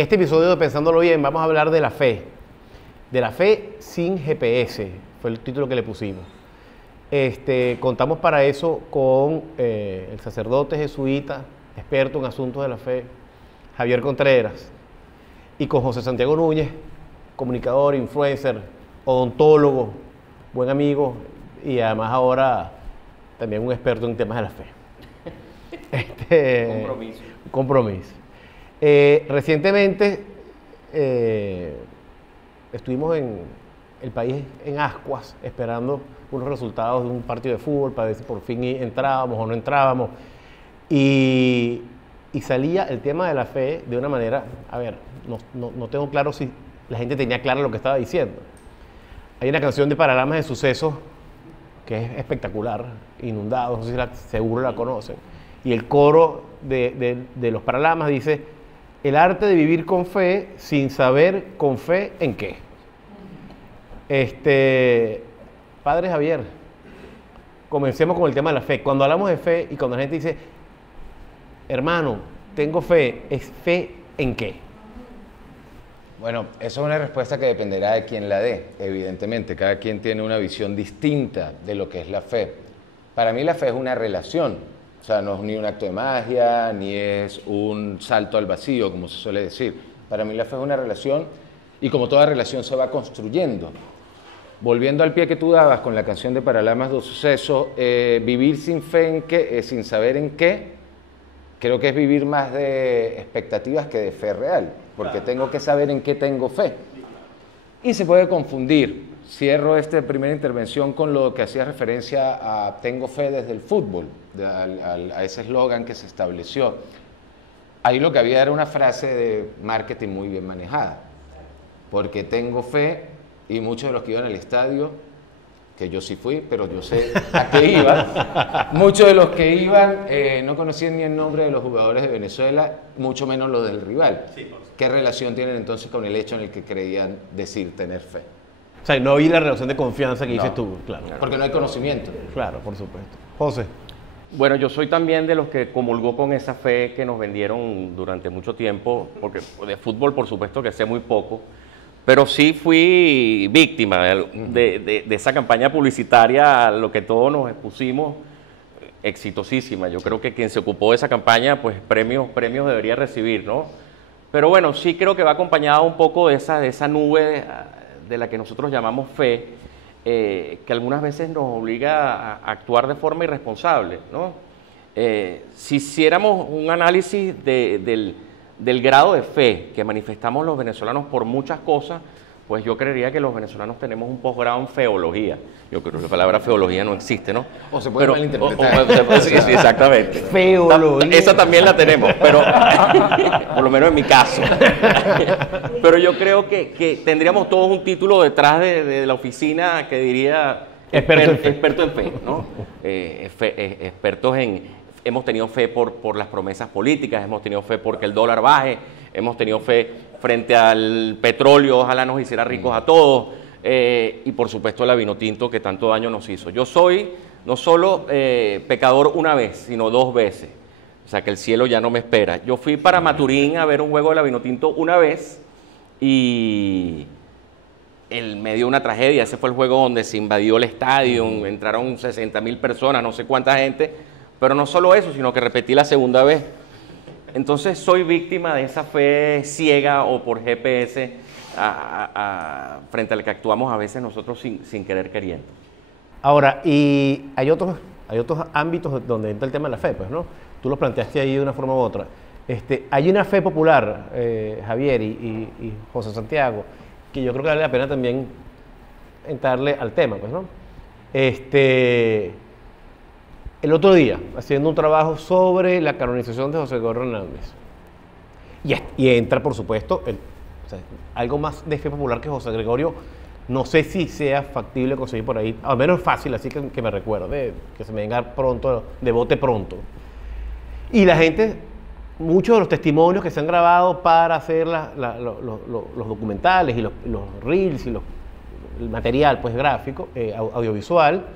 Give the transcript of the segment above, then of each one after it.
este episodio de Pensándolo Bien vamos a hablar de la fe. De la fe sin GPS, fue el título que le pusimos. Contamos para eso con el sacerdote jesuita, experto en asuntos de la fe, Javier Contreras, y con José Santiago Núñez, comunicador, influencer, odontólogo, buen amigo y además ahora también un experto en temas de la fe. Compromiso. Recientemente estuvimos en el país en ascuas esperando unos resultados de un partido de fútbol para ver si por fin entrábamos o no entrábamos y salía el tema de la fe de una manera, a ver, no tengo claro si la gente tenía claro lo que estaba diciendo. Hay una canción de Paralamas de Sucesos que es espectacular, Inundados, no sé si seguro la conocen, y el coro de los Paralamas dice: el arte de vivir con fe sin saber con fe en qué. Padre Javier, comencemos con el tema de la fe. Cuando hablamos de fe y cuando la gente dice, hermano, tengo fe, ¿es fe en qué? Bueno, eso es una respuesta que dependerá de quién la dé, evidentemente. Cada quien tiene una visión distinta de lo que es la fe. Para mí la fe es una relación, o sea, no es ni un acto de magia, ni es un salto al vacío, como se suele decir. Para mí la fe es una relación y como toda relación se va construyendo. Volviendo al pie que tú dabas con la canción de Paralamas de Sucesos, vivir sin fe en qué, sin saber en qué, creo que es vivir más de expectativas que de fe real, porque tengo que saber en qué tengo fe. Y se puede confundir. Cierro esta primera intervención con lo que hacía referencia a tengo fe desde el fútbol, a ese eslogan que se estableció. Ahí lo que había era una frase de marketing muy bien manejada, porque tengo fe y muchos de los que iban al estadio, que yo sí fui, pero yo sé a qué iban, muchos de los que iban no conocían ni el nombre de los jugadores de Venezuela, mucho menos los del rival. Sí, ¿qué relación tienen entonces con el hecho en el que creían decir tener fe? O sea, no vi la relación de confianza que dices tú, claro. Porque no hay conocimiento. Claro, por supuesto. José. Bueno, yo soy también de los que comulgó con esa fe que nos vendieron durante mucho tiempo, porque de fútbol por supuesto que sé muy poco, pero sí fui víctima de esa campaña publicitaria a lo que todos nos expusimos, exitosísima. Yo creo que quien se ocupó de esa campaña, pues premios debería recibir, ¿no? Pero bueno, sí creo que va acompañada un poco de esa nube de la que nosotros llamamos fe, que algunas veces nos obliga a actuar de forma irresponsable, ¿no? Si hiciéramos un análisis del grado de fe que manifestamos los venezolanos por muchas cosas, pues yo creería que los venezolanos tenemos un posgrado en feología. Yo creo que la palabra feología no existe, ¿no? O se puede malinterpretar. Sí, exactamente. Feología. Esa también la tenemos, pero por lo menos en mi caso. Pero yo creo que tendríamos todos un título detrás de la oficina que diría experto en fe, ¿no? Expertos hemos tenido fe por las promesas políticas, hemos tenido fe porque el dólar baje, hemos tenido fe frente al petróleo, ojalá nos hiciera ricos a todos, y por supuesto la Vinotinto que tanto daño nos hizo. Yo soy no solo pecador una vez, sino 2 veces, o sea que el cielo ya no me espera. Yo fui para Maturín a ver un juego de la Vinotinto una vez y en medio de una tragedia, ese fue el juego donde se invadió el estadio, entraron 60.000 personas, no sé cuánta gente, pero no solo eso, sino que repetí la segunda vez. Entonces soy víctima de esa fe ciega o por GPS frente a la que actuamos a veces nosotros sin querer queriendo. Ahora, y hay otros ámbitos donde entra el tema de la fe, pues, ¿no? Tú lo planteaste ahí de una forma u otra. Hay una fe popular, Javier y José Santiago, que yo creo que vale la pena también entrarle al tema, pues, ¿no? El otro día, haciendo un trabajo sobre la canonización de José Gregorio Hernández. Y entra, por supuesto, algo más de fe popular que José Gregorio. No sé si sea factible conseguir por ahí, al menos fácil, así que me recuerde, que se me venga pronto, de bote pronto. Y la gente, muchos de los testimonios que se han grabado para hacer los documentales y los reels y el material pues, gráfico, audiovisual,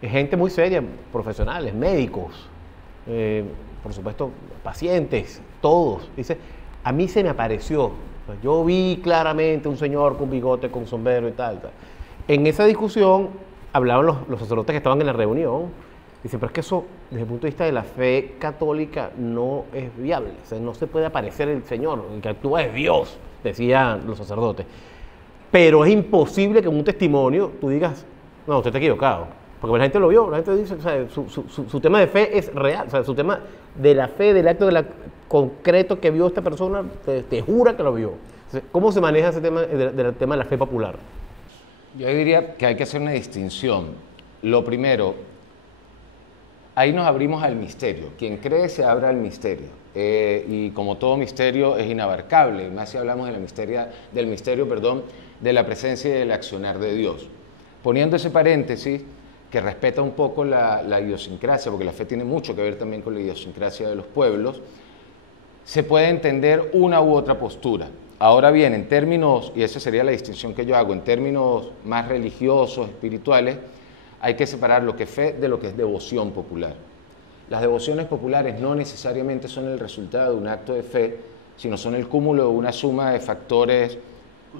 gente muy seria, profesionales, médicos, por supuesto, pacientes, todos. Dice, a mí se me apareció. Pues yo vi claramente un señor con bigote, con sombrero y tal. En esa discusión hablaban los sacerdotes que estaban en la reunión. Dicen, pero es que eso, desde el punto de vista de la fe católica, no es viable. O sea, no se puede aparecer el Señor, el que actúa es Dios, decían los sacerdotes. Pero es imposible que en un testimonio tú digas, no, usted está equivocado. Porque la gente lo vio, la gente dice, o sea, su tema de fe es real. O sea, su tema de la fe, del acto concreto que vio esta persona, te jura que lo vio. ¿Cómo se maneja ese tema del tema de la fe popular? Yo diría que hay que hacer una distinción. Lo primero, ahí nos abrimos al misterio. Quien cree se abre al misterio. Y como todo misterio es inabarcable, más si hablamos del misterio, de la presencia y del accionar de Dios. Poniendo ese paréntesis, que respeta un poco la idiosincrasia, porque la fe tiene mucho que ver también con la idiosincrasia de los pueblos, se puede entender una u otra postura. Ahora bien, en términos, y esa sería la distinción que yo hago, en términos más religiosos, espirituales, hay que separar lo que es fe de lo que es devoción popular. Las devociones populares no necesariamente son el resultado de un acto de fe, sino son el cúmulo de una suma de factores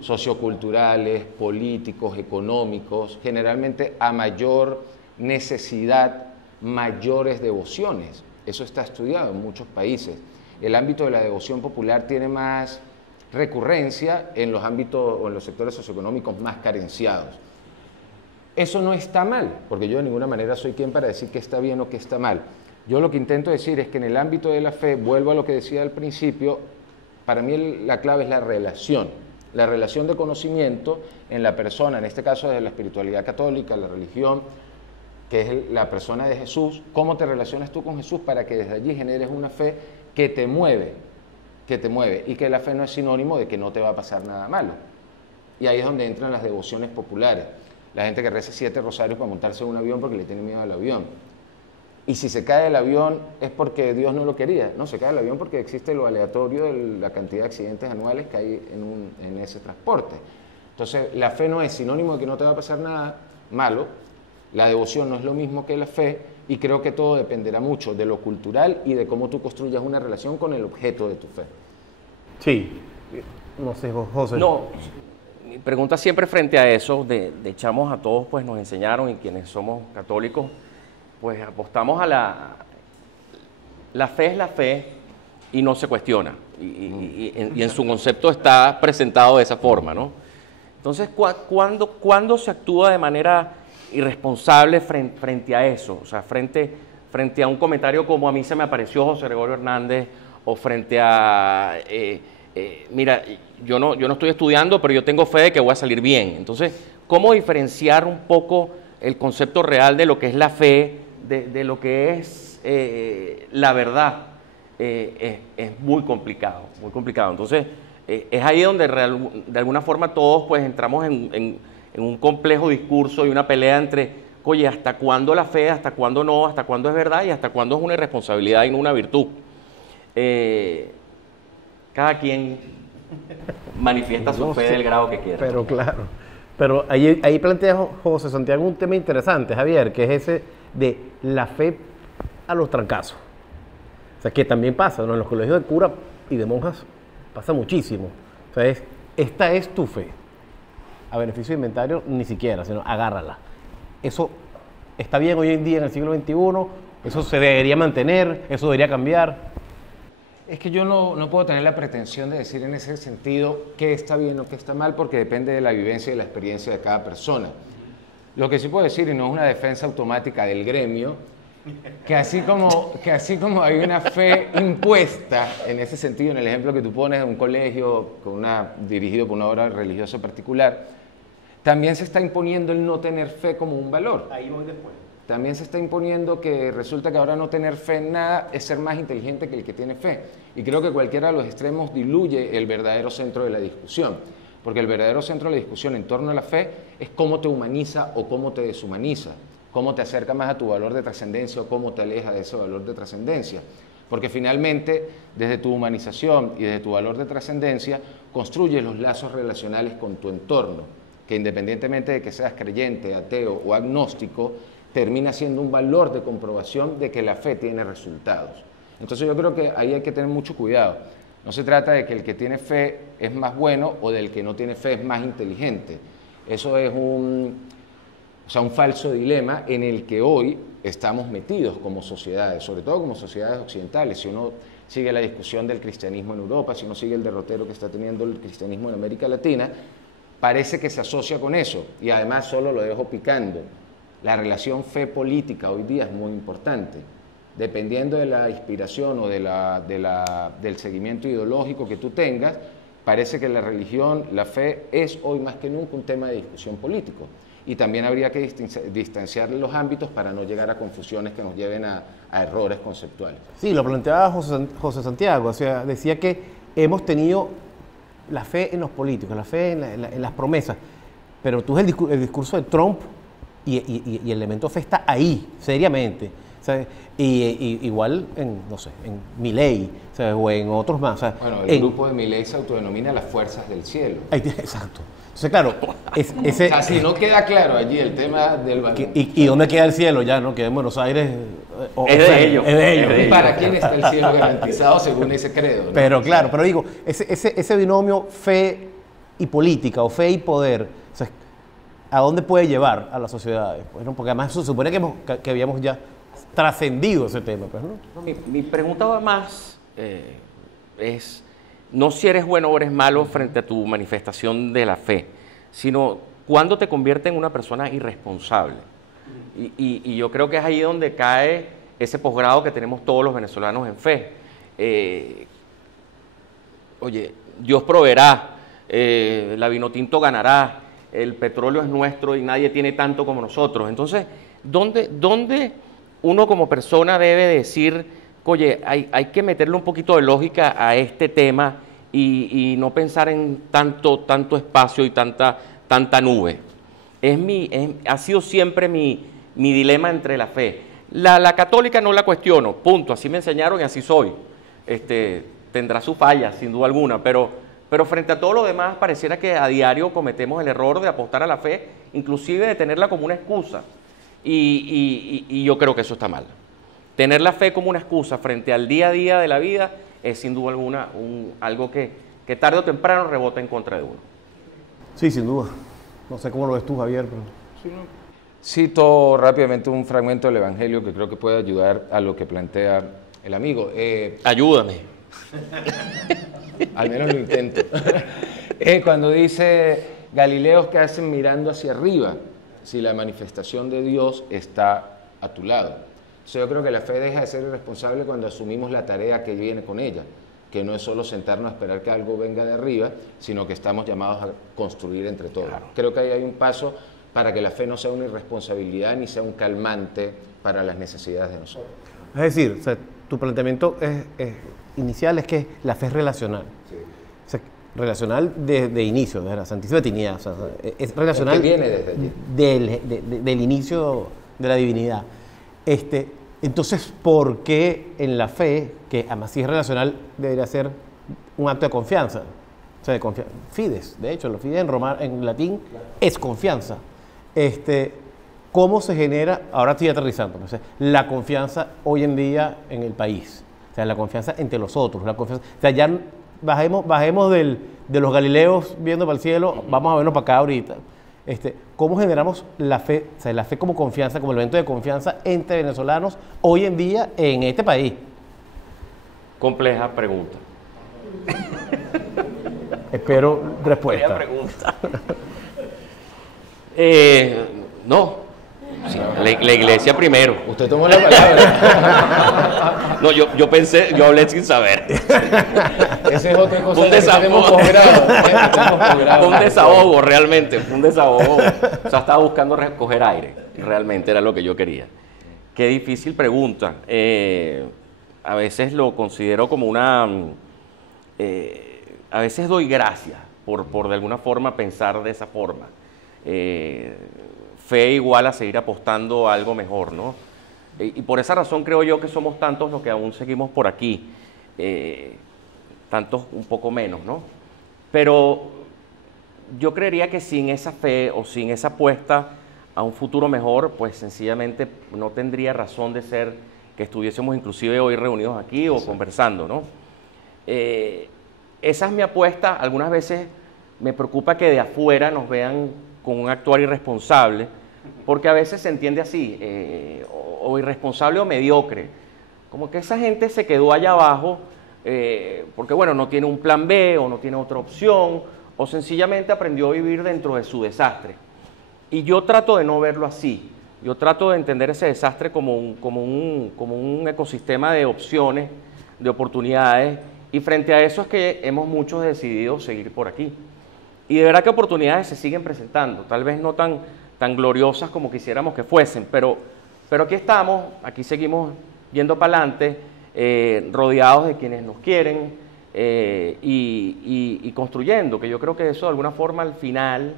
socioculturales, políticos, económicos, generalmente a mayor necesidad, mayores devociones. Eso está estudiado en muchos países. El ámbito de la devoción popular tiene más recurrencia en los ámbitos o en los sectores socioeconómicos más carenciados. Eso no está mal, porque yo de ninguna manera soy quien para decir que está bien o que está mal. Yo lo que intento decir es que en el ámbito de la fe, vuelvo a lo que decía al principio, para mí la clave es la relación de conocimiento en la persona, en este caso desde la espiritualidad católica, la religión, que es la persona de Jesús. ¿Cómo te relacionas tú con Jesús para que desde allí generes una fe que te mueve, y que la fe no es sinónimo de que no te va a pasar nada malo? Y ahí es donde entran las devociones populares. La gente que reza 7 rosarios para montarse en un avión porque le tiene miedo al avión. Y si se cae el avión es porque Dios no lo quería. No, se cae el avión porque existe lo aleatorio de la cantidad de accidentes anuales que hay en ese transporte. Entonces, la fe no es sinónimo de que no te va a pasar nada malo. La devoción no es lo mismo que la fe, y creo que todo dependerá mucho de lo cultural y de cómo tú construyas una relación con el objeto de tu fe. Sí. No sé, José. No, mi pregunta siempre frente a eso, de chamos a todos, pues nos enseñaron, y quienes somos católicos, pues apostamos a la fe es la fe y no se cuestiona. Y en su concepto está presentado de esa forma, ¿no? Entonces, ¿cuándo se actúa de manera irresponsable frente a eso? O sea, frente a un comentario como a mí se me apareció José Gregorio Hernández, o frente a, mira, yo no estoy estudiando, pero yo tengo fe de que voy a salir bien. Entonces, ¿cómo diferenciar un poco el concepto real de lo que es la fe, de lo que es la verdad? Es muy complicado, muy complicado. Entonces, es ahí donde de alguna forma todos pues entramos en un complejo discurso y una pelea entre, oye, ¿hasta cuándo la fe? ¿Hasta cuándo no? ¿Hasta cuándo es verdad? ¿Y hasta cuándo es una irresponsabilidad y no una virtud? Cada quien manifiesta su fe del grado que quiera. Pero claro. Pero ahí plantea José Santiago un tema interesante, Javier, que es ese de la fe a los trancazos. O sea, que también pasa, ¿no? En los colegios de cura y de monjas pasa muchísimo. O sea, esta es tu fe. A beneficio de inventario, ni siquiera, sino agárrala. Eso está bien hoy en día en el siglo XXI, eso se debería mantener, eso debería cambiar. Es que yo no puedo tener la pretensión de decir en ese sentido qué está bien o qué está mal, porque depende de la vivencia y de la experiencia de cada persona. Lo que sí puedo decir, y no es una defensa automática del gremio, que así como hay una fe impuesta en ese sentido, en el ejemplo que tú pones de un colegio dirigido por una obra religiosa particular, también se está imponiendo el no tener fe como un valor. Ahí voy después. También se está imponiendo que resulta que ahora no tener fe en nada es ser más inteligente que el que tiene fe. Y creo que cualquiera de los extremos diluye el verdadero centro de la discusión. Porque el verdadero centro de la discusión en torno a la fe es cómo te humaniza o cómo te deshumaniza. Cómo te acerca más a tu valor de trascendencia o cómo te aleja de ese valor de trascendencia. Porque finalmente, desde tu humanización y desde tu valor de trascendencia, construyes los lazos relacionales con tu entorno, que independientemente de que seas creyente, ateo o agnóstico, termina siendo un valor de comprobación de que la fe tiene resultados. Entonces yo creo que ahí hay que tener mucho cuidado. No se trata de que el que tiene fe es más bueno o del que no tiene fe es más inteligente. Eso es un falso dilema en el que hoy estamos metidos como sociedades, sobre todo como sociedades occidentales. Si uno sigue la discusión del cristianismo en Europa, si uno sigue el derrotero que está teniendo el cristianismo en América Latina, parece que se asocia con eso. Y además, solo lo dejo picando, la relación fe-política hoy día es muy importante. Dependiendo de la inspiración o del seguimiento ideológico que tú tengas, parece que la religión, la fe, es hoy más que nunca un tema de discusión político. Y también habría que distanciar los ámbitos para no llegar a confusiones que nos lleven a errores conceptuales. Sí, lo planteaba José Santiago, o sea, decía que hemos tenido la fe en los políticos, la fe en las promesas, pero tú ves el discurso de Trump y el elemento fe está ahí, seriamente. ¿Sabes? Y igual en, no sé, en Milei, ¿sabes? O en otros más. ¿Sabes? Bueno, el grupo de Milei se autodenomina las fuerzas del cielo. Exacto. Entonces, claro, o sea, si no queda claro allí el tema del valor. ¿Y dónde queda el cielo ya, no? Que en Buenos Aires... Es de ellos. Es de ellos. ¿Y para quién está el cielo garantizado según ese credo? ¿No? Pero claro, pero digo, ese binomio fe y política o fe y poder, o sea, ¿a dónde puede llevar a las sociedades? Bueno, porque además se supone que habíamos ya trascendido ese tema, pues, ¿no? Mi pregunta va más, es no si eres bueno o eres malo frente a tu manifestación de la fe, sino cuándo te convierte en una persona irresponsable. Y yo creo que es ahí donde cae ese posgrado que tenemos todos los venezolanos en fe. Oye, Dios proveerá, la Vinotinto ganará, el petróleo es nuestro y nadie tiene tanto como nosotros. Entonces, ¿dónde uno como persona debe decir, oye, hay que meterle un poquito de lógica a este tema y no pensar en tanto espacio y tanta nube? Ha sido siempre mi dilema entre la fe. La católica no la cuestiono, punto, así me enseñaron y así soy. Tendrá sus fallas, sin duda alguna, pero frente a todo lo demás pareciera que a diario cometemos el error de apostar a la fe, inclusive de tenerla como una excusa. Y yo creo que eso está mal. Tener la fe como una excusa frente al día a día de la vida es sin duda alguna algo que tarde o temprano rebota en contra de uno. Sí, sin duda. No sé cómo lo ves tú, Javier, pero... Sí, ¿no? Cito rápidamente un fragmento del Evangelio que creo que puede ayudar a lo que plantea el amigo. Ayúdame. Al menos lo intento. Cuando dice, Galileos que hacen mirando hacia arriba, si la manifestación de Dios está a tu lado. Entonces yo creo que la fe deja de ser irresponsable cuando asumimos la tarea que viene con ella, que no es solo sentarnos a esperar que algo venga de arriba, sino que estamos llamados a construir entre todos. Claro. Creo que ahí hay un paso para que la fe no sea una irresponsabilidad ni sea un calmante para las necesidades de nosotros. Es decir, o sea, tu planteamiento inicial es que la fe es relacional. Sí. O sea, relacional de inicio, desde la Santísima Trinidad. O sea, es relacional. ¿Qué viene desde allí? Del inicio de la divinidad. Entonces, ¿por qué en la fe, que además si es relacional, debería ser un acto de confianza? O sea, de confianza. Fides, de hecho, lo fides en latín es confianza. ¿Cómo se genera? Ahora estoy aterrizando. O sea, la confianza hoy en día en el país. O sea, la confianza entre los otros. La confianza, o sea, ya bajemos de los Galileos viendo para el cielo, vamos a vernos para acá ahorita. ¿Cómo generamos la fe, o sea, la fe como confianza, como elemento de confianza entre venezolanos hoy en día en este país? Compleja pregunta. Espero respuesta. Compleja pregunta. No. Sí, la iglesia primero. Usted tomó la palabra. No, yo pensé, yo hablé sin saber. Esa es otra cosa. Un desahogo. Un desahogo, realmente. Fue un desahogo. O sea, estaba buscando recoger aire. Realmente era lo que yo quería. Qué difícil pregunta. A veces lo considero como una... a veces doy gracias por de alguna forma pensar de esa forma. Fe igual a seguir apostando a algo mejor, ¿no? Y por esa razón creo yo que somos tantos los que aún seguimos por aquí, tantos un poco menos, ¿no? Pero yo creería que sin esa fe o sin esa apuesta a un futuro mejor, pues sencillamente no tendría razón de ser que estuviésemos inclusive hoy reunidos aquí o conversando, ¿no? esa es mi apuesta. Algunas veces me preocupa que de afuera nos vean con un actuar irresponsable, porque a veces se entiende así, o irresponsable o mediocre. Como que esa gente se quedó allá abajo porque, bueno, no tiene un plan B o no tiene otra opción, o sencillamente aprendió a vivir dentro de su desastre. Y yo trato de no verlo así. Yo trato de entender ese desastre como un ecosistema de opciones, de oportunidades, y frente a eso es que hemos muchos decidido seguir por aquí. Y de verdad que oportunidades se siguen presentando, tal vez no tan gloriosas como quisiéramos que fuesen, pero aquí estamos, aquí seguimos yendo para adelante, rodeados de quienes nos quieren y construyendo, que yo creo que eso de alguna forma al final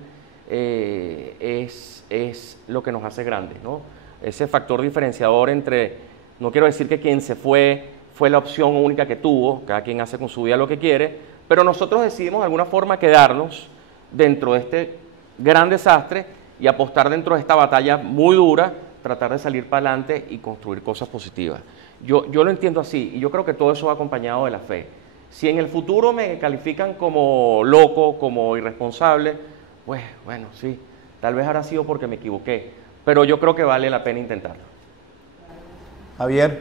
es lo que nos hace grandes, ¿no? Ese factor diferenciador entre, no quiero decir que quien se fue la opción única que tuvo, cada quien hace con su vida lo que quiere, pero nosotros decidimos de alguna forma quedarnos dentro de este gran desastre y apostar dentro de esta batalla muy dura, tratar de salir para adelante y construir cosas positivas. Yo lo entiendo así, y yo creo que todo eso va acompañado de la fe. Si en el futuro me califican como loco, como irresponsable, pues bueno, sí, tal vez habrá sido porque me equivoqué, pero yo creo que vale la pena intentarlo. Javier.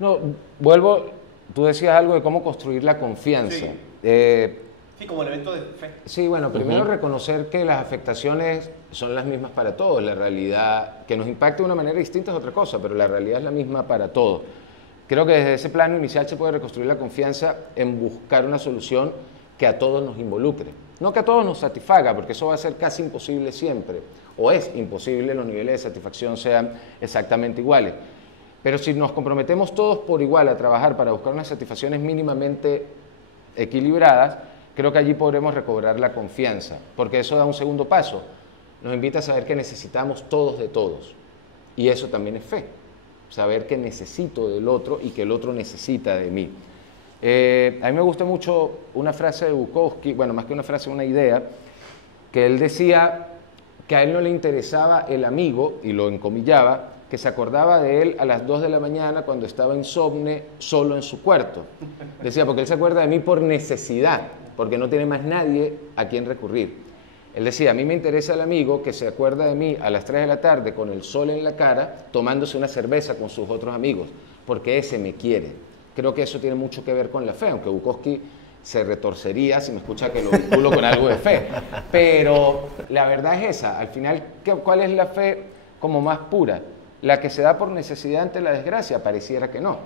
No, vuelvo, tú decías algo de cómo construir la confianza. Sí, como elemento de fe. Sí, bueno, primero reconocer que las afectaciones son las mismas para todos. La realidad, que nos impacte de una manera distinta es otra cosa, pero la realidad es la misma para todos. Creo que desde ese plano inicial se puede reconstruir la confianza en buscar una solución que a todos nos involucre. No que a todos nos satisfaga, porque eso va a ser casi imposible siempre, o es imposible, los niveles de satisfacción sean exactamente iguales. Pero si nos comprometemos todos por igual a trabajar para buscar unas satisfacciones mínimamente equilibradas, creo que allí podremos recobrar la confianza, porque eso da un segundo paso. Nos invita a saber que necesitamos todos de todos. Y eso también es fe. Saber que necesito del otro y que el otro necesita de mí. A mí me gusta mucho una frase de Bukowski, bueno, más que una frase, una idea, que él decía que a él no le interesaba el amigo, y lo encomillaba, que se acordaba de él a las 2 de la mañana cuando estaba insomne solo en su cuarto. Decía, porque él se acuerda de mí por necesidad, porque no tiene más nadie a quien recurrir. Él decía, a mí me interesa el amigo que se acuerda de mí a las 3 de la tarde con el sol en la cara, tomándose una cerveza con sus otros amigos, porque ese me quiere. Creo que eso tiene mucho que ver con la fe, aunque Bukowski se retorcería si me escucha que lo vinculo con algo de fe. Pero la verdad es esa, al final, ¿cuál es la fe como más pura? La que se da por necesidad ante la desgracia, pareciera que no.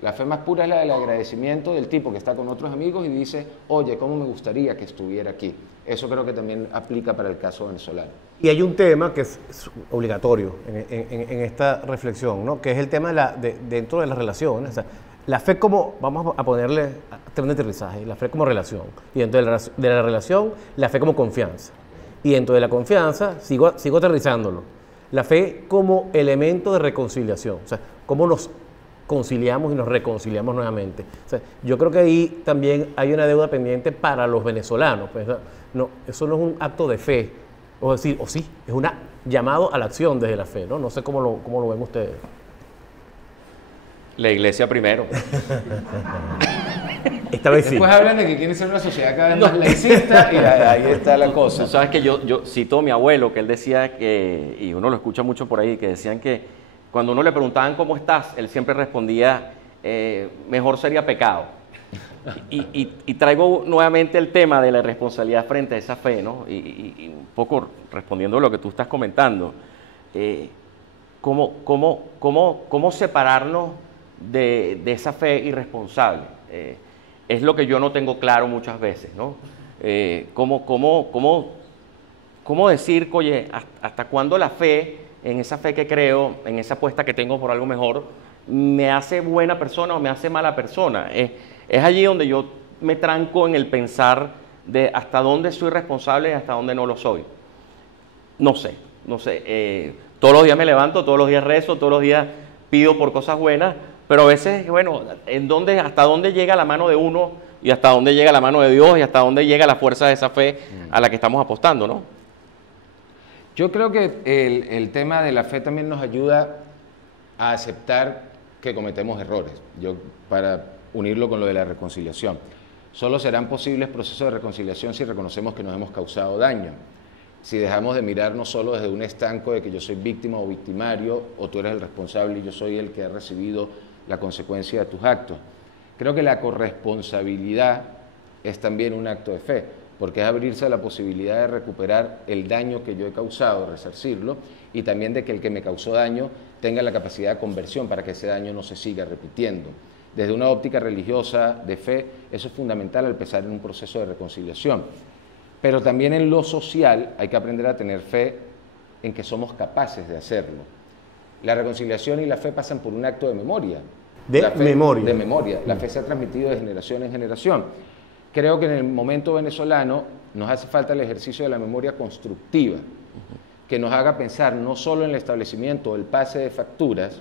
La fe más pura es la del agradecimiento del tipo que está con otros amigos y dice, oye, ¿cómo me gustaría que estuviera aquí? Eso creo que también aplica para el caso venezolano. Y hay un tema que es obligatorio en esta reflexión, ¿no? Que es el tema dentro de las relaciones. O sea, la fe como, vamos a ponerle tren de aterrizaje, la fe como relación. Y dentro de la relación, la fe como confianza. Y dentro de la confianza, sigo aterrizándolo. La fe como elemento de reconciliación. O sea, cómo nos conciliamos y nos reconciliamos nuevamente. O sea, yo creo que ahí también hay una deuda pendiente para los venezolanos. Pues, no, eso no es un acto de fe, o decir, o sí, es un llamado a la acción desde la fe, ¿no? No sé cómo lo ven ustedes. La iglesia primero. Esta vez sí. Después hablan de que quieren ser una sociedad cada vez más laicista y ahí está la cosa. Tú sabes que yo cito a mi abuelo, que él decía que, y uno lo escucha mucho por ahí, que decían que cuando uno le preguntaban cómo estás, él siempre respondía, mejor sería pecado. Y traigo nuevamente el tema de la responsabilidad frente a esa fe, ¿no? Y un poco respondiendo a lo que tú estás comentando, ¿cómo separarnos de esa fe irresponsable? Es lo que yo no tengo claro muchas veces, ¿no? ¿Cómo decir, oye, hasta cuándo la fe, en esa fe que creo, en esa apuesta que tengo por algo mejor, me hace buena persona o me hace mala persona? Es allí donde yo me tranco en el pensar de hasta dónde soy responsable y hasta dónde no lo soy. No sé. Todos los días me levanto, todos los días rezo, todos los días pido por cosas buenas, pero a veces, bueno, hasta dónde llega la mano de uno y hasta dónde llega la mano de Dios y hasta dónde llega la fuerza de esa fe a la que estamos apostando, ¿no? Yo creo que el tema de la fe también nos ayuda a aceptar que cometemos errores, para unirlo con lo de la reconciliación. Solo serán posibles procesos de reconciliación si reconocemos que nos hemos causado daño. Si dejamos de mirarnos solo desde un estanco de que yo soy víctima o victimario, o tú eres el responsable y yo soy el que ha recibido la consecuencia de tus actos. Creo que la corresponsabilidad es también un acto de fe, porque es abrirse a la posibilidad de recuperar el daño que yo he causado, resarcirlo, y también de que el que me causó daño tenga la capacidad de conversión para que ese daño no se siga repitiendo. Desde una óptica religiosa, de fe, eso es fundamental al empezar en un proceso de reconciliación. Pero también en lo social hay que aprender a tener fe en que somos capaces de hacerlo. La reconciliación y la fe pasan por un acto de memoria. De memoria. De memoria. La fe se ha transmitido de generación en generación. Creo que en el momento venezolano nos hace falta el ejercicio de la memoria constructiva, que nos haga pensar no solo en el establecimiento o el pase de facturas,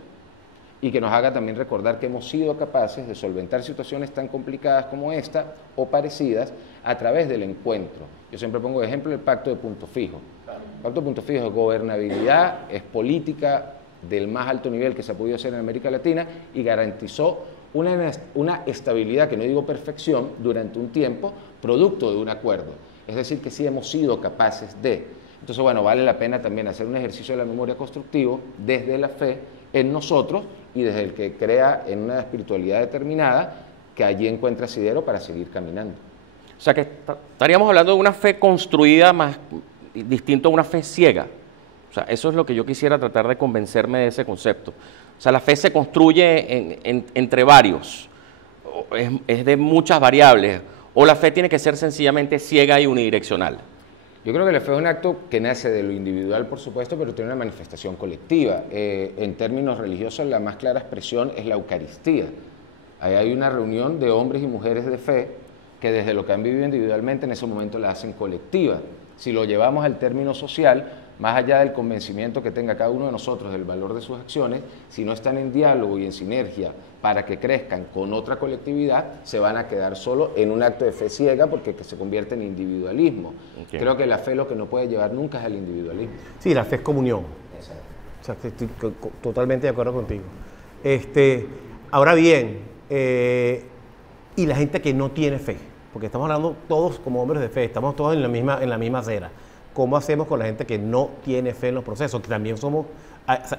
y que nos haga también recordar que hemos sido capaces de solventar situaciones tan complicadas como esta o parecidas a través del encuentro. Yo siempre pongo de ejemplo el Pacto de Punto Fijo. El Pacto de Punto Fijo es gobernabilidad, es política del más alto nivel que se ha podido hacer en América Latina y garantizó una estabilidad, que no digo perfección, durante un tiempo, producto de un acuerdo. Es decir, que sí hemos sido capaces de. Entonces, bueno, vale la pena también hacer un ejercicio de la memoria constructivo desde la fe en nosotros y desde el que crea en una espiritualidad determinada, que allí encuentra asidero para seguir caminando. O sea que estaríamos hablando de una fe construida más distinto a una fe ciega. O sea, eso es lo que yo quisiera tratar de convencerme de ese concepto. O sea, la fe se construye entre varios, es de muchas variables, o la fe tiene que ser sencillamente ciega y unidireccional. Yo creo que la fe es un acto que nace de lo individual, por supuesto, pero tiene una manifestación colectiva. En términos religiosos, la más clara expresión es la Eucaristía. Ahí hay una reunión de hombres y mujeres de fe que desde lo que han vivido individualmente en ese momento la hacen colectiva. Si lo llevamos al término social, más allá del convencimiento que tenga cada uno de nosotros del valor de sus acciones, si no están en diálogo y en sinergia para que crezcan con otra colectividad, se van a quedar solo en un acto de fe ciega porque se convierte en individualismo. Okay. Creo que la fe lo que no puede llevar nunca es al individualismo. Sí, la fe es comunión. Exacto. O sea, estoy totalmente de acuerdo contigo. Ahora bien, y la gente que no tiene fe, porque estamos hablando todos como hombres de fe, estamos todos en la misma acera. ¿Cómo hacemos con la gente que no tiene fe en los procesos? Que también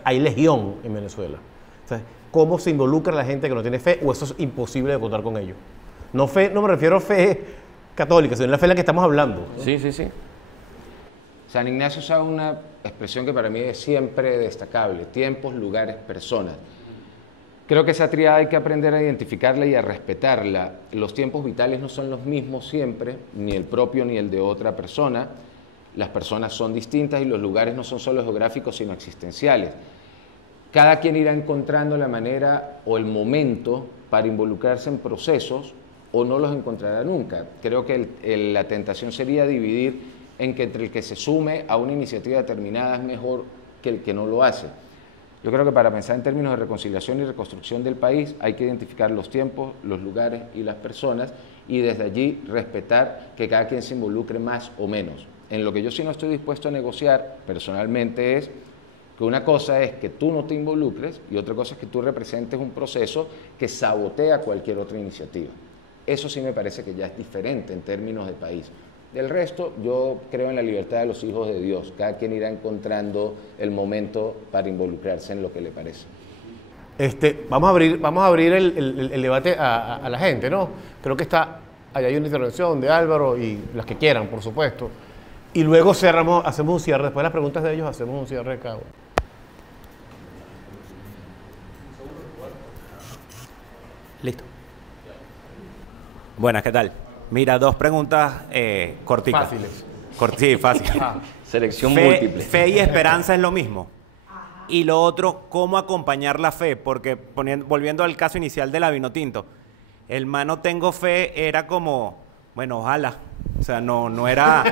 hay legión en Venezuela. O sea, ¿cómo se involucra la gente que no tiene fe o eso es imposible de contar con ellos? No me refiero a fe católica, sino a la fe en la que estamos hablando. Sí, sí, sí. San Ignacio usa una expresión que para mí es siempre destacable: tiempos, lugares, personas. Creo que esa tríada hay que aprender a identificarla y a respetarla. Los tiempos vitales no son los mismos siempre, ni el propio ni el de otra persona. Las personas son distintas y los lugares no son solo geográficos, sino existenciales. Cada quien irá encontrando la manera o el momento para involucrarse en procesos o no los encontrará nunca. Creo que la tentación sería dividir en que entre el que se sume a una iniciativa determinada es mejor que el que no lo hace. Yo creo que para pensar en términos de reconciliación y reconstrucción del país hay que identificar los tiempos, los lugares y las personas y desde allí respetar que cada quien se involucre más o menos. En lo que yo sí no estoy dispuesto a negociar personalmente es que una cosa es que tú no te involucres y otra cosa es que tú representes un proceso que sabotea cualquier otra iniciativa. Eso sí me parece que ya es diferente en términos de país. Del resto, yo creo en la libertad de los hijos de Dios. Cada quien irá encontrando el momento para involucrarse en lo que le parece. Vamos a abrir el debate a la gente, ¿no? Creo que allá hay una intervención de Álvaro y las que quieran, por supuesto. Y luego hacemos un cierre. Después de las preguntas de ellos, hacemos un cierre de cada uno. Listo. Buenas, ¿qué tal? Mira, dos preguntas corticas. Fáciles. Sí, fácil. Selección múltiple. ¿Fe y esperanza es lo mismo? Y lo otro, ¿cómo acompañar la fe? Porque volviendo al caso inicial de la Vinotinto, el mano tengo fe era como, bueno, ojalá. O sea, no era...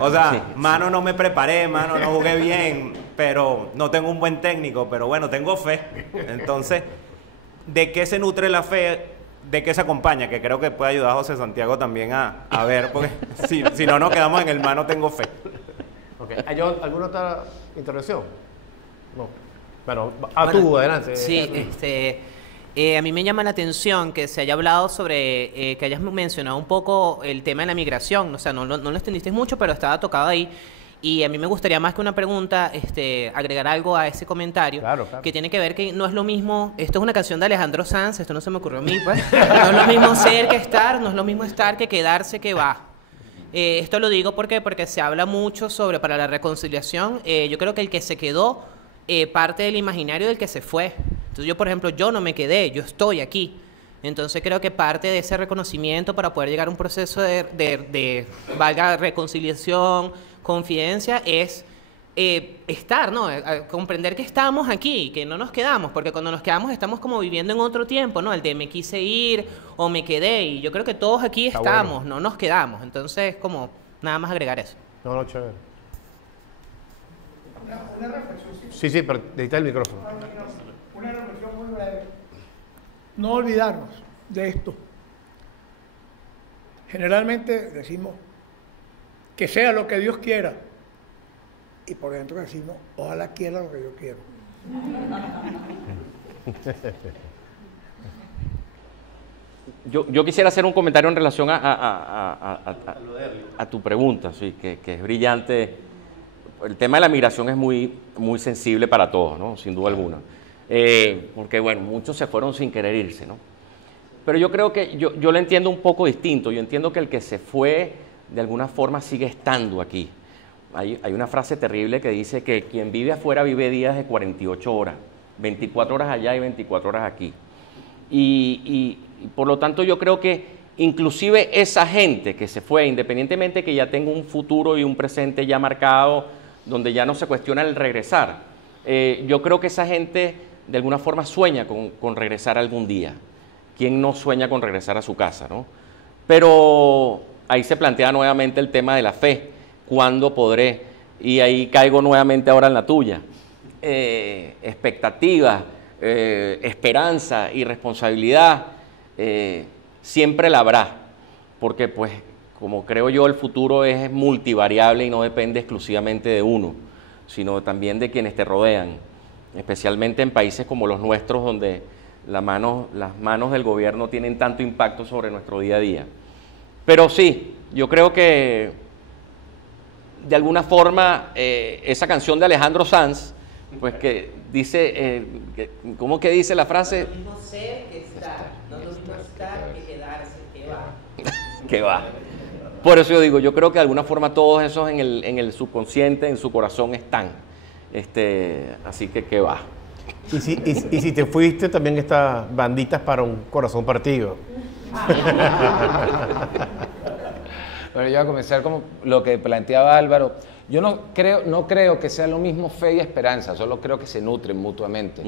o sea, sí, mano, no me preparé, mano, no jugué bien, pero no tengo un buen técnico, pero bueno, tengo fe. Entonces, ¿de qué se nutre la fe? ¿De qué se acompaña? Que creo que puede ayudar a José Santiago también a ver, porque si no nos quedamos en el mano tengo fe. Okay. ¿Hay alguna otra intervención? No. Bueno, tú, adelante. Sí, A mí me llama la atención que se haya hablado sobre, que hayas mencionado un poco el tema de la migración. O sea, no lo extendiste mucho, pero estaba tocado ahí. Y a mí me gustaría más que una pregunta, agregar algo a ese comentario. Claro. Que tiene que ver que no es lo mismo, esto es una canción de Alejandro Sanz, esto no se me ocurrió a mí, pues. No es lo mismo ser que estar, no es lo mismo estar que quedarse que va. Esto lo digo porque se habla mucho sobre, para la reconciliación, yo creo que el que se quedó parte del imaginario del que se fue. Entonces yo, por ejemplo, yo no me quedé, yo estoy aquí. Entonces creo que parte de ese reconocimiento para poder llegar a un proceso de valga, reconciliación, confidencia, es estar, ¿no? Comprender que estamos aquí, que no nos quedamos, porque cuando nos quedamos estamos como viviendo en otro tiempo, ¿no? El de me quise ir o me quedé, y yo creo que todos aquí estamos, bueno. No nos quedamos. Entonces, como nada más agregar eso. No, chévere. Una reflexión. Sí, pero necesita el micrófono. Una reflexión muy breve. No olvidarnos de esto. Generalmente decimos que sea lo que Dios quiera. Y por dentro decimos, ojalá quiera lo que yo quiero. Yo quisiera hacer un comentario en relación a tu pregunta, sí, que es brillante. El tema de la migración es muy sensible para todos, ¿no? Sin duda alguna. Porque, bueno, muchos se fueron sin querer irse, ¿no? Pero yo creo que yo lo entiendo un poco distinto. Yo entiendo que el que se fue, de alguna forma, sigue estando aquí. Hay una frase terrible que dice que quien vive afuera vive días de 48 horas. 24 horas allá y 24 horas aquí. Y por lo tanto yo creo que inclusive esa gente que se fue, independientemente que ya tenga un futuro y un presente ya marcado, donde ya no se cuestiona el regresar, yo creo que esa gente de alguna forma sueña con regresar algún día. ¿Quién no sueña con regresar a su casa, no? Pero ahí se plantea nuevamente el tema de la fe. ¿Cuándo podré? Y ahí caigo nuevamente ahora en la tuya. Expectativa, esperanza y responsabilidad, siempre la habrá, porque pues como creo yo el futuro es multivariable y no depende exclusivamente de uno, sino también de quienes te rodean, especialmente en países como los nuestros, donde las manos del gobierno tienen tanto impacto sobre nuestro día a día. Pero sí, yo creo que de alguna forma esa canción de Alejandro Sanz, pues que dice, ¿cómo que dice la frase? No es lo mismo ser que estar, no es lo mismo estar que quedarse, que va. Que va. Por eso yo digo, yo creo que de alguna forma todos esos en el subconsciente, en su corazón están. Así que va. Y si te fuiste, también estas banditas para un corazón partido. Bueno, yo voy a comenzar como lo que planteaba Álvaro. Yo no creo que sea lo mismo fe y esperanza, solo creo que se nutren mutuamente.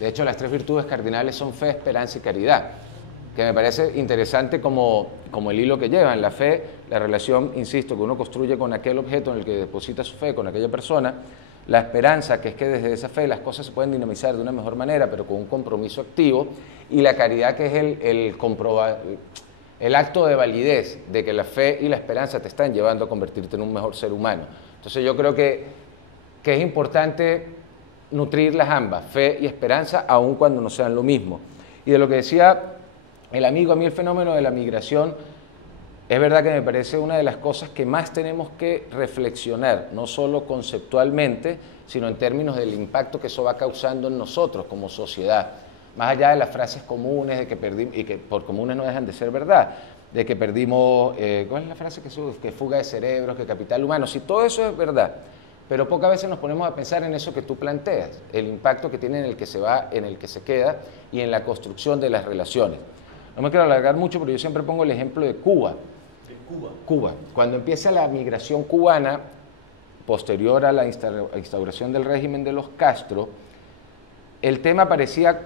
De hecho, las 3 virtudes cardinales son fe, esperanza y caridad, que me parece interesante como el hilo que llevan. La fe, la relación, insisto, que uno construye con aquel objeto en el que deposita su fe, con aquella persona. La esperanza, que es que desde esa fe las cosas se pueden dinamizar de una mejor manera, pero con un compromiso activo. Y la caridad, que es el acto de validez de que la fe y la esperanza te están llevando a convertirte en un mejor ser humano. Entonces yo creo que es importante nutrirlas ambas, fe y esperanza, aun cuando no sean lo mismo. Y de lo que decía el amigo, a mí el fenómeno de la migración es verdad que me parece una de las cosas que más tenemos que reflexionar, no solo conceptualmente, sino en términos del impacto que eso va causando en nosotros como sociedad. Más allá de las frases comunes, de que perdimos, y que por comunes no dejan de ser verdad, de que perdimos, ¿cuál es la frase que fuga de cerebros, que capital humano? Sí, todo eso es verdad, pero pocas veces nos ponemos a pensar en eso que tú planteas, el impacto que tiene en el que se va, en el que se queda y en la construcción de las relaciones. No me quiero alargar mucho, pero yo siempre pongo el ejemplo de Cuba. Cuba. Cuando empieza la migración cubana, posterior a la instauración del régimen de los Castro, el tema parecía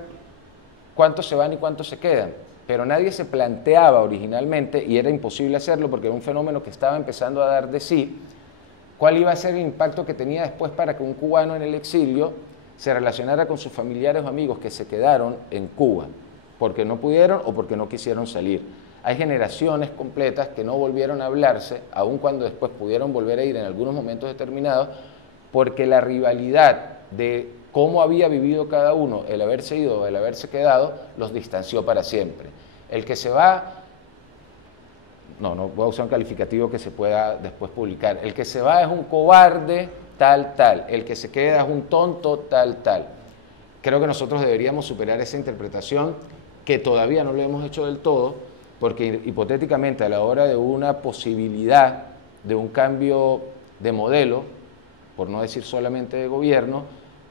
cuántos se van y cuántos se quedan, pero nadie se planteaba originalmente, y era imposible hacerlo porque era un fenómeno que estaba empezando a dar de sí, cuál iba a ser el impacto que tenía después para que un cubano en el exilio se relacionara con sus familiares o amigos que se quedaron en Cuba, porque no pudieron o porque no quisieron salir. Hay generaciones completas que no volvieron a hablarse, aun cuando después pudieron volver a ir en algunos momentos determinados, porque la rivalidad de cómo había vivido cada uno, el haberse ido o el haberse quedado, los distanció para siempre. El que se va, no voy a usar un calificativo que se pueda después publicar, el que se va es un cobarde, tal, el que se queda es un tonto, tal. Creo que nosotros deberíamos superar esa interpretación que todavía no lo hemos hecho del todo, porque hipotéticamente a la hora de una posibilidad de un cambio de modelo, por no decir solamente de gobierno,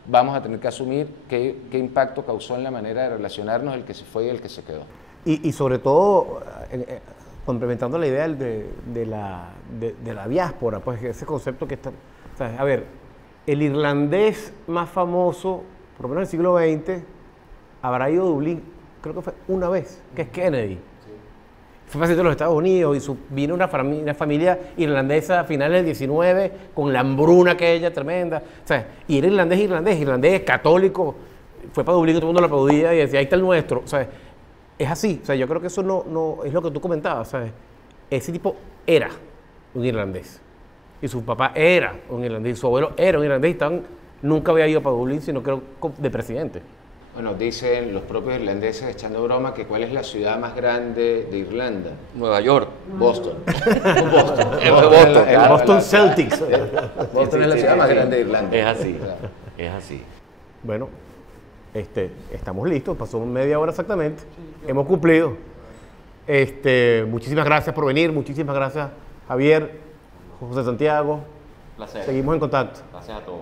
vamos a tener que asumir qué impacto causó en la manera de relacionarnos el que se fue y el que se quedó. Y sobre todo, complementando la idea de la diáspora, pues ese concepto que está... O sea, a ver, el irlandés más famoso, por lo menos en el siglo XX, habrá ido a Dublín, creo que fue una vez, que es Kennedy. Sí. Fue presidente de los Estados Unidos y vino una familia irlandesa a finales del 19 con la hambruna aquella tremenda. O sea, y era irlandés, católico. Fue para Dublín y todo el mundo lo aplaudía y decía, ahí está el nuestro. O sea, es así. O sea, yo creo que eso no es lo que tú comentabas. ¿Sabes? Ese tipo era un irlandés. Y su papá era un irlandés, y su abuelo era un irlandés, y nunca había ido para Dublín, sino creo de presidente. Bueno, dicen los propios irlandeses, echando broma, que ¿cuál es la ciudad más grande de Irlanda? Nueva York. Boston. Boston Celtics. Boston es la ciudad más grande de Irlanda. Es así, es así. Bueno, estamos listos, pasó media hora exactamente, hemos cumplido. Muchísimas gracias por venir, muchísimas gracias Javier, José Santiago. Placer. Seguimos en contacto. Gracias a todos.